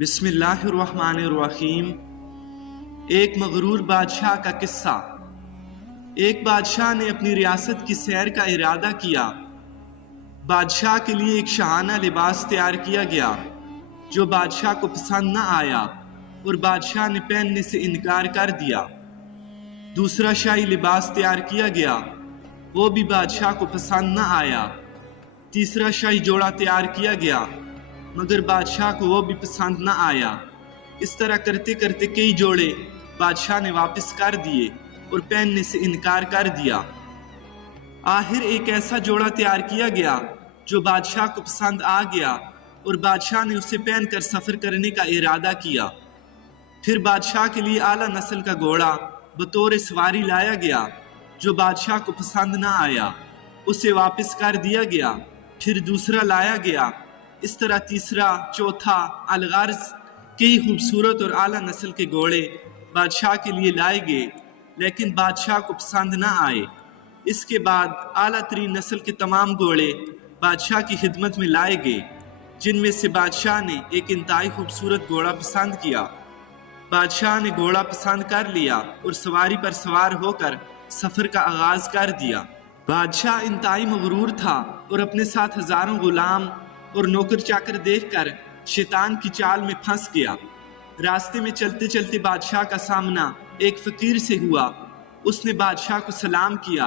बिस्मिल्लाहिर्रहमानिर्रहीम। एक मगरूर बादशाह का किस्सा। एक बादशाह ने अपनी रियासत की सैर का इरादा किया। बादशाह के लिए एक शाहाना लिबास तैयार किया गया जो बादशाह को पसंद न आया और बादशाह ने पहनने से इनकार कर दिया। दूसरा शाही लिबास तैयार किया गया, वो भी बादशाह को पसंद न आया। तीसरा शाही जोड़ा तैयार किया गया मगर बादशाह को वो भी पसंद न आया। इस तरह करते करते कई जोड़े बादशाह ने वापस कर दिए और पहनने से इनकार कर दिया। आखिर एक ऐसा जोड़ा तैयार किया गया जो बादशाह को पसंद आ गया और बादशाह ने उसे पहनकर सफ़र करने का इरादा किया। फिर बादशाह के लिए आला नस्ल का घोड़ा बतौर सवारी लाया गया जो बादशाह को पसंद न आया, उसे वापस कर दिया गया। फिर दूसरा लाया गया। इस तरह तीसरा, चौथा, अलगर्ज कई खूबसूरत और आला नस्ल के घोड़े बादशाह के लिए लाए गए लेकिन बादशाह को पसंद न आए। इसके बाद आला तरीन नस्ल के तमाम घोड़े बादशाह की खिदमत में लाए गए जिनमें से बादशाह ने एक इंतहाई खूबसूरत घोड़ा पसंद किया। बादशाह ने घोड़ा पसंद कर लिया और सवारी पर सवार होकर सफ़र का आगाज कर दिया। बादशाह इंतहाई मगरूर था और अपने साथ हजारों गुलाम और नौकर चाकर देखकर शैतान की चाल में फंस गया। रास्ते में चलते चलते बादशाह का सामना एक फकीर से हुआ। उसने बादशाह को सलाम किया।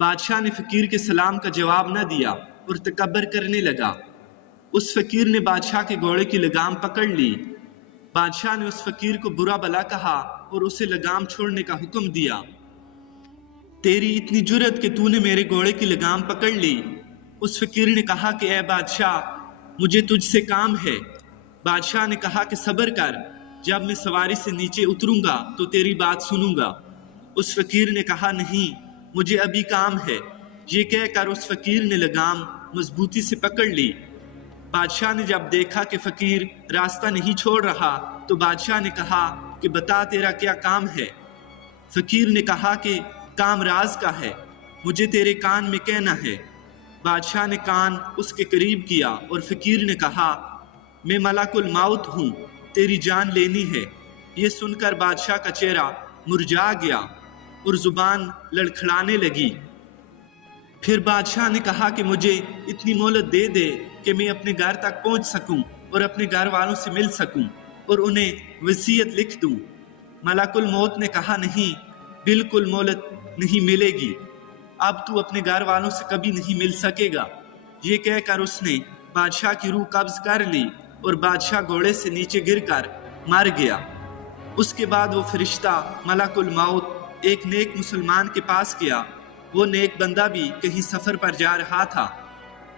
बादशाह ने फकीर के सलाम का जवाब न दिया और तकब्बर करने लगा। उस फकीर ने बादशाह के घोड़े की लगाम पकड़ ली। बादशाह ने उस फकीर को बुरा भला कहा और उसे लगाम छोड़ने का हुक्म दिया। तेरी इतनी जुर्रत कि तूने मेरे घोड़े की लगाम पकड़ ली। उस फकीर ने कहा कि ए बादशाह, मुझे तुझसे काम है। बादशाह ने कहा कि सब्र कर, जब मैं सवारी से नीचे उतरूंगा तो तेरी बात सुनूंगा। उस फकीर ने कहा नहीं, मुझे अभी काम है। ये कहकर उस फकीर ने लगाम मजबूती से पकड़ ली। बादशाह ने जब देखा कि फकीर रास्ता नहीं छोड़ रहा तो बादशाह ने कहा कि बता तेरा क्या काम है। फकीर ने कहा कि काम राज का है, मुझे तेरे कान में कहना है। बादशाह ने कान उसके करीब किया और फकीर ने कहा मैं मलाकुल मौत हूँ, तेरी जान लेनी है। ये सुनकर बादशाह का चेहरा मुरझा गया और जुबान लड़खड़ाने लगी। फिर बादशाह ने कहा कि मुझे इतनी मोहलत दे दे कि मैं अपने घर तक पहुँच सकूँ और अपने घर वालों से मिल सकूँ और उन्हें वसीयत लिख दूँ। मलाकुल मौत ने कहा नहीं, बिल्कुल मोहलत नहीं मिलेगी, अब तू अपने घर वालों से कभी नहीं मिल सकेगा। ये कहकर उसने बादशाह की रूह कब्ज कर ली और बादशाह घोड़े से नीचे गिरकर मर गया। उसके बाद वो फरिश्ता मलाकुल मौत एक नेक मुसलमान के पास गया। वो नेक बंदा भी कहीं सफ़र पर जा रहा था।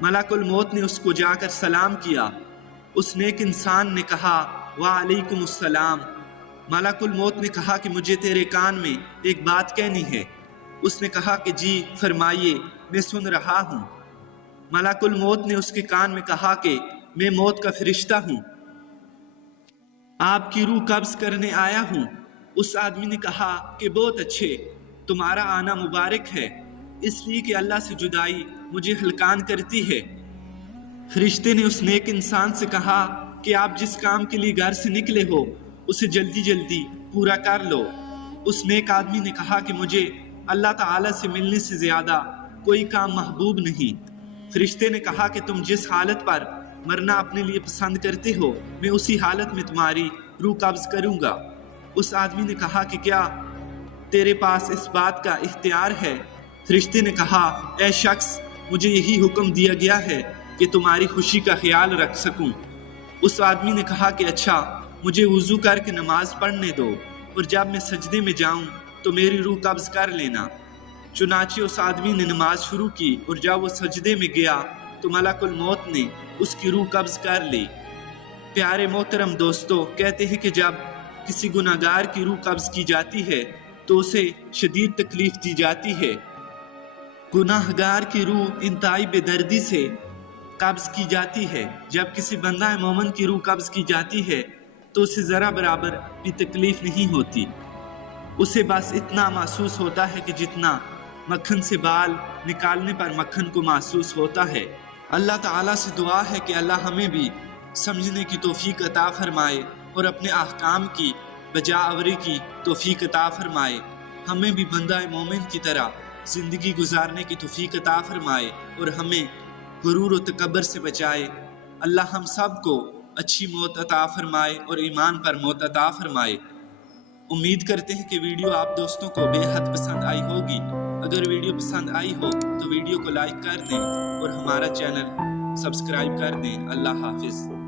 मलाकुल मौत ने उसको जाकर सलाम किया। उस नेक इंसान ने कहा वालेकुम अस्सलाम। मलाकुल मौत ने कहा कि मुझे तेरे कान में एक बात कहनी है। उसने कहा कि जी फरमाइए, मैं सुन रहा हूँ। मलाकुल मौत ने उसके कान में कहा कि मैं मौत का फरिश्ता हूँ, आपकी रूह कब्ज करने आया हूँ। उस आदमी ने कहा कि बहुत अच्छे, तुम्हारा आना मुबारक है, इसलिए कि अल्लाह से जुदाई मुझे हलकान करती है। फरिश्ते ने उस नेक इंसान से कहा कि आप जिस काम के लिए घर से निकले हो उसे जल्दी जल्दी पूरा कर लो। उस नेक आदमी ने कहा कि मुझे अल्लाह ताला से मिलने से ज़्यादा कोई काम महबूब नहीं। फरिश्ते ने कहा कि तुम जिस हालत पर मरना अपने लिए पसंद करते हो मैं उसी हालत में तुम्हारी रूह कब्ज करूँगा। उस आदमी ने कहा कि क्या तेरे पास इस बात का इख्तियार है? फरिश्ते ने कहा ए शख्स, मुझे यही हुक्म दिया गया है कि तुम्हारी खुशी का ख्याल रख सकूँ। उस आदमी ने कहा कि अच्छा, मुझे वुज़ू करके नमाज पढ़ने दो और जब मैं सजदे में जाऊँ तो मेरी रूह कब्ज कर लेना। चुनाचे उस आदमी ने नमाज शुरू की और जब वो सजदे में गया तो मलाकुल मौत ने उसकी रूह कब्ज कर ली। प्यारे मोहतरम दोस्तों, कहते हैं कि जब किसी गुनाहगार की रूह कब्ज की जाती है तो उसे शदीद तकलीफ दी जाती है। गुनाहगार की रूह इंतहाई बेदर्दी से कब्ज की जाती है। जब किसी बंदा मोमिन की रूह कब्ज की जाती है तो उसे ज़रा बराबर भी तकलीफ नहीं होती। उसे बस इतना महसूस होता है कि जितना मक्खन से बाल निकालने पर मक्खन को महसूस होता है। अल्लाह ताला से दुआ है कि अल्लाह हमें भी سمجھنے کی توفیق عطا فرمائے اور اپنے احکام کی بجا آوری کی توفیق عطا فرمائے۔ ہمیں بھی بندہ مومن کی طرح زندگی گزارنے کی توفیق عطا فرمائے اور ہمیں غرور و تکبر سے بچائے۔ اللہ ہم سب کو اچھی موت عطا فرمائے اور ایمان پر موت عطا فرمائے۔ امید کرتے ہیں کہ ویڈیو آپ دوستوں کو بے حد پسند آئی ہوگی۔ اگر ویڈیو پسند آئی ہو تو ویڈیو کو لائک کر دیں اور ہمارا چینل سبسکرائب کر دیں۔ اللہ حافظ۔